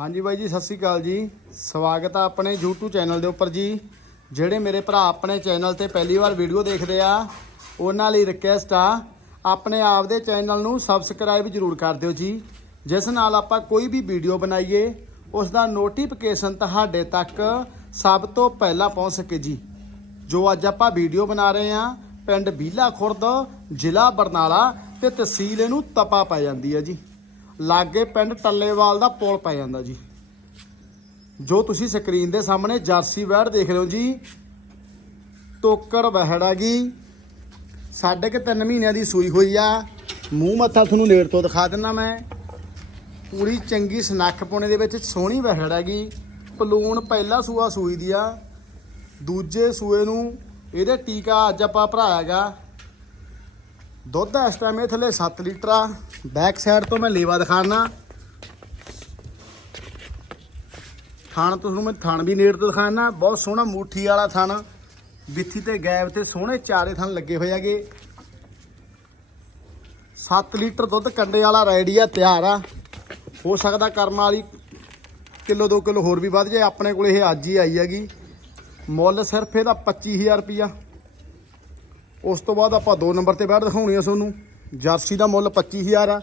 ਹਾਂਜੀ ਬਾਈ ਜੀ, ਸਤਿ ਸ੍ਰੀ ਅਕਾਲ ਜੀ। ਸਵਾਗਤ ਆ ਆਪਣੇ YouTube ਚੈਨਲ ਦੇ ਉੱਪਰ ਜੀ। ਜਿਹੜੇ ਮੇਰੇ ਭਰਾ ਆਪਣੇ ਚੈਨਲ ਤੇ ਪਹਿਲੀ ਵਾਰ ਵੀਡੀਓ ਦੇਖਦੇ ਆ, ਉਹਨਾਂ ਲਈ ਰਿਕਵੈਸਟ ਆ, ਆਪਣੇ ਆਪ ਦੇ ਚੈਨਲ ਨੂੰ ਸਬਸਕ੍ਰਾਈਬ ਜਰੂਰ ਕਰ ਦਿਓ ਜੀ। ਜਿਸ ਨਾਲ ਆਪਾਂ ਕੋਈ ਵੀ ਵੀਡੀਓ ਬਣਾਈਏ ਉਸ ਦਾ ਨੋਟੀਫਿਕੇਸ਼ਨ ਤੁਹਾਡੇ ਤੱਕ ਸਭ ਤੋਂ ਪਹਿਲਾਂ ਪਹੁੰਚ ਸਕੇ ਜੀ। ਜੋ ਅੱਜ ਆਪਾਂ ਵੀਡੀਓ ਬਣਾ ਰਹੇ ਆ, ਪਿੰਡ ਬੀਲਾ ਖੁਰਦ ਜ਼ਿਲ੍ਹਾ ਬਰਨਾਲਾ ਤੇ ਤਹਿਸੀਲ ਇਹਨੂੰ ਤਪਾ ਪੈ ਜਾਂਦੀ ਹੈ ਜੀ। ਲਾਗੇ ਪਿੰਡ ਟੱਲੇਵਾਲ ਦਾ ਪੁਲ ਪੈ ਜਾਂਦਾ ਜੀ। ਜੋ ਤੁਸੀਂ ਸਕਰੀਨ ਦੇ ਸਾਹਮਣੇ ਜਰਸੀ ਵੈੜ ਦੇਖ ਰਹੇ ਹੋ ਜੀ ਟੋਕੜ ਵਹਿੜ ਹੈਗੀ ਸਾਢੇ ਕਿ 3 ਮਹੀਨਿਆਂ ਦੀ ਸੂਈ ਹੋਈ ਆ। ਮੂੰਹ ਮੱਥਾ ਤੁਹਾਨੂੰ ਨੇੜ ਤੋਂ ਦਿਖਾ ਦਿੰਦਾ ਮੈਂ। ਪੂਰੀ ਚੰਗੀ ਸਨੱਖ ਪੁਣੇ ਦੇ ਵਿੱਚ ਸੋਹਣੀ ਵਹਿੜ ਹੈਗੀ ਪਲੂਣ ਪਹਿਲਾ ਸੂਆ ਸੂਈ ਦੀ ਆ। ਦੂਜੇ ਸੂਏ ਨੂੰ ਇਹਦੇ ਟੀਕਾ ਅੱਜ ਆਪਾਂ ਭਰਾਇਆਗਾ। ਦੁੱਧ ਇਸ ਟਾਈਮ ਇਹ ਥੱਲੇ 7 ਲੀਟਰ ਆ। ਬੈਕ ਸਾਈਡ ਤੋਂ ਮੈਂ ਲੇਵਾ ਦਿਖਾਣਾ ਥਣ ਤੁਹਾਨੂੰ ਮੈਂ ਥਾਣ ਵੀ ਨੇੜ ਤੋਂ ਦਿਖਾਣਾ ਬਹੁਤ ਸੋਹਣਾ ਮੂਠੀ ਵਾਲਾ ਥਣ। ਬਿੱਥੀ ਤੇ ਗੈਬ ਤੇ ਸੋਹਣੇ ਚਾਰੇ ਥਣ ਲੱਗੇ ਹੋਏ ਹੈਗੇ। 7 ਲੀਟਰ ਦੁੱਧ ਕੰਡੇ ਵਾਲਾ ਰੈਡੀ ਆ, ਤਿਆਰ ਆ। ਹੋ ਸਕਦਾ ਕਰਮ ਵਾਲੀ ਕਿਲੋ 2 ਕਿਲੋ ਹੋਰ ਵੀ ਵੱਧ ਜਾਏ। ਆਪਣੇ ਕੋਲ ਇਹ ਅੱਜ ਹੀ ਆਈ ਹੈਗੀ। ਮੁੱਲ ਸਿਰਫ ਇਹਦਾ 25000 ਰੁਪਿਆ ਉਸ ਤੋਂ ਬਾਅਦ ਆਪਾਂ 2 ਨੰਬਰ ਤੇ ਬੈਠ ਦਿਖਾਉਣੀ ਆ ਤੁਹਾਨੂੰ। ਜਰਸੀ ਦਾ ਮੁੱਲ 25000 ਆ।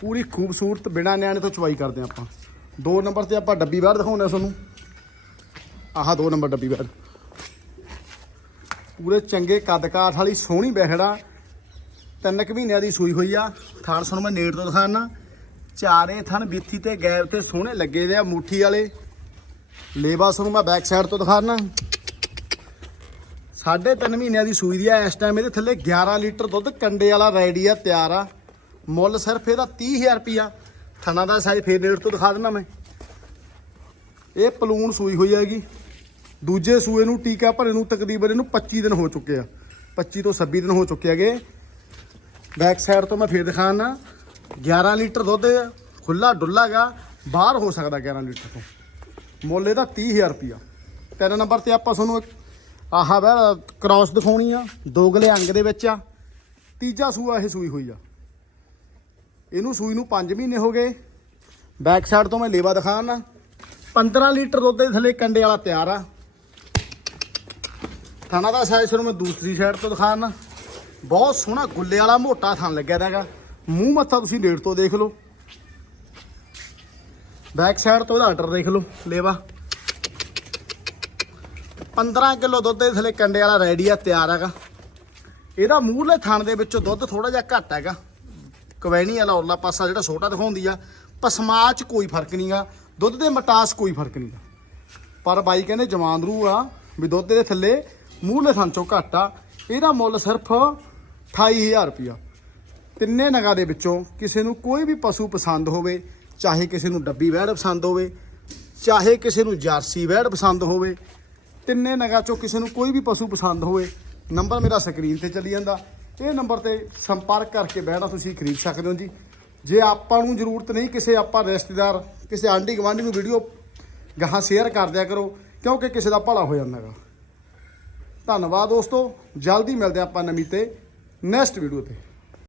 ਪੂਰੀ ਖੂਬਸੂਰਤ ਬਿਨਾ ਨਿਆਣੇ ਤੋਂ ਚਵਾਈ ਕਰਦੇ ਆਪਾਂ। 2 ਨੰਬਰ ਤੇ ਆਪਾਂ ਡੱਬੀ ਬੈਠ ਦਿਖਾਉਣੇ ਆ ਤੁਹਾਨੂੰ। ਆਹ 2 ਨੰਬਰ ਡੱਬੀ ਬੈਠ। ਪੂਰੇ ਚੰਗੇ ਕੱਦ ਕਾਠ ਵਾਲੀ ਸੋਹਣੀ ਬਹਿੜਾ। ਤਿੰਨ ਕੁ ਮਹੀਨਿਆਂ ਦੀ ਸੂਈ ਹੋਈ ਆ। ਥਾਣ ਸਾਨੂੰ ਮੈਂ ਨੇੜ ਤੋਂ ਦਿਖਾਣਾ ਚਾਰੇ ਥਣ ਬਿੱਥੀ ਤੇ ਗੈਬ ਤੇ ਸੋਹਣੇ ਲੱਗੇ ਦੇ ਆ ਮੁੱਠੀ ਵਾਲੇ। ਲੇਵਾ ਸਾਨੂੰ ਮੈਂ ਬੈਕ ਸਾਈਡ ਤੋਂ ਦਿਖਾਣਾ ਸਾਢੇ ਤਿੰਨ ਮਹੀਨਿਆਂ ਦੀ ਸੂਈ ਦੀ ਆ, ਇਸ ਟਾਈਮ ਇਹਦੇ ਥੱਲੇ 11 ਲੀਟਰ ਦੁੱਧ ਕੰਡੇ ਵਾਲਾ ਰੈਡੀ ਆ, ਤਿਆਰ ਆ। ਮੁੱਲ ਸਿਰਫ ਇਹਦਾ 30000 ਰੁਪਿਆ ਥਣਾ ਦਾ ਸਾਈਜ਼ ਫੇਰ ਨੇੜ ਤੋਂ ਦਿਖਾ ਦਿੰਦਾ ਮੈਂ। ਇਹ ਪਲੂਣ ਸੂਈ ਹੋਈ ਹੈਗੀ। ਦੂਜੇ ਸੂਏ ਨੂੰ ਟੀਕਾ ਭਰੇ ਨੂੰ ਤਕਰੀਬਨ ਇਹਨੂੰ 25 ਦਿਨ ਹੋ ਚੁੱਕੇ ਆ। 25 ਤੋਂ 26 ਦਿਨ ਹੋ ਚੁੱਕੇ ਹੈਗੇ। ਬੈਕ ਸਾਈਡ ਤੋਂ ਮੈਂ ਫੇਰ ਦਿਖਾਣਾ। 11 ਲੀਟਰ ਦੁੱਧ ਖੁੱਲਾ ਡੁੱਲਾਗਾ ਬਾਹਰ ਹੋ ਸਕਦਾ 11 ਲੀਟਰ ਤੋਂ। ਮੁੱਲ ਇਹਦਾ 30000 ਰੁਪਿਆ ਤਿੰਨ ਨੰਬਰ ਤੇ ਆਪਾਂ ਤੁਹਾਨੂੰ ਆਹਾ ਵਾ ਕ੍ਰਾਸ ਦਿਖਾਉਣੀ ਆ ਦੋਗਲੇ ਅੰਗ ਦੇ ਵਿੱਚ ਆ। ਤੀਜਾ ਸੂਆ ਇਹ ਸੂਈ ਹੋਈ ਆ। ਇਹਨੂੰ ਸੂਈ ਨੂੰ 5 ਮਹੀਨੇ ਹੋ ਗਏ। ਬੈਕ ਸਾਈਡ ਤੋਂ ਮੈਂ ਲੇਵਾ ਦਿਖਾਣਾ 15 ਲੀਟਰ ਦੁੱਧ ਦੇ ਥੱਲੇ ਕੰਡੇ ਵਾਲਾ ਤਿਆਰ ਆ। ਥਾਣਾ ਦਾ ਸਾਈਜ਼ ਤੁਹਾਨੂੰ ਮੈਂ ਦੂਸਰੀ ਸਾਈਡ ਤੋਂ ਦਿਖਾਣਾ ਬਹੁਤ ਸੋਹਣਾ ਗੁੱਲੇ ਵਾਲਾ ਮੋਟਾ ਥਣ ਲੱਗਿਆ ਹੈਗਾ। ਮੂੰਹ ਮੱਥਾ ਤੁਸੀਂ ਡੇਢ ਤੋਂ ਦੇਖ ਲਓ। ਬੈਕ ਸਾਈਡ ਤੋਂ ਇਹਦਾ ਆਰਡਰ ਦੇਖ ਲਓ, ਲੇਵਾ। 15 ਕਿਲੋ ਦੁੱਧ ਦੇ ਥੱਲੇ ਕੰਡੇ ਵਾਲਾ ਰੈਡੀ ਆ, ਤਿਆਰ ਹੈਗਾ। ਇਹਦਾ ਮੂਹਰਲੇ ਥਣ ਦੇ ਵਿੱਚੋਂ ਦੁੱਧ ਥੋੜਾ ਜਿਹਾ ਘੱਟ ਹੈਗਾ। ਕਵੈਣੀ ਵਾਲਾ ਉਰਲਾ ਪਾਸਾ ਜਿਹੜਾ ਛੋਟਾ ਦਿਖਾਉਂਦੀ ਆ ਪਸਮਾ 'ਚ ਕੋਈ ਫ਼ਰਕ ਨਹੀਂਗਾ ਦੁੱਧ ਦੇ ਮਟਾਸ ਕੋਈ ਫ਼ਰਕ ਨਹੀਂਗਾ ਪਰ ਬਾਈ ਕਹਿੰਦੇ ਜਵਾਨ ਜਮਾਂਦਰੂ ਆ, ਵੀ ਦੁੱਧ ਦੇ ਥੱਲੇ ਮੂਹਰਲੇ ਥਣ ਚੋਂ ਘੱਟ ਆ, ਇਹਦਾ ਮੁੱਲ ਸਿਰਫ 28000 ਰੁਪਿਆ ਤਿੰਨੇ ਨਗਾਂ ਦੇ ਵਿੱਚੋਂ ਕਿਸੇ ਨੂੰ ਕੋਈ ਵੀ ਪਸ਼ੂ ਪਸੰਦ ਹੋਵੇ, ਚਾਹੇ ਕਿਸੇ ਨੂੰ ਡੱਬੀ ਵੈੜ ਪਸੰਦ ਹੋਵੇ, ਚਾਹੇ ਕਿਸੇ ਨੂੰ ਜਰਸੀ ਵੈੜ ਪਸੰਦ ਹੋਵੇ ਤਿੰਨੇ ਨਗਾਂ ਚੋਂ ਕਿਸੇ ਨੂੰ ਕੋਈ ਵੀ ਪਸ਼ੂ ਪਸੰਦ ਹੋਵੇ, ਨੰਬਰ ਮੇਰਾ ਸਕਰੀਨ ਤੇ ਚੱਲੀ ਜਾਂਦਾ। ਇਹ ਨੰਬਰ ਤੇ ਸੰਪਰਕ ਕਰਕੇ ਬਹਿਣਾ ਤੁਸੀਂ ਖਰੀਦ ਸਕਦੇ ਹੋ ਜੀ। ਜੇ ਆਪਾਂ ਨੂੰ ਜ਼ਰੂਰਤ ਨਹੀਂ ਕਿਸੇ ਆਪਾਂ ਰਿਸ਼ਤੇਦਾਰ, ਕਿਸੇ ਆਂਢੀ ਗੁਆਂਢੀ ਨੂੰ ਵੀਡੀਓ ਗਾਹਾਂ ਸ਼ੇਅਰ ਕਰ ਦਿਆ ਕਰੋ, ਕਿਉਂਕਿ ਕਿਸੇ ਦਾ ਭਲਾ ਹੋ ਜਾਂਦਾ ਹੈਗਾ ਧੰਨਵਾਦ ਦੋਸਤੋ, ਜਲਦੀ ਮਿਲਦੇ ਹਾਂ ਆਪਾਂ ਨਵੀਂ ਤੇ ਨੈਕਸਟ ਵੀਡੀਓ ਤੇ।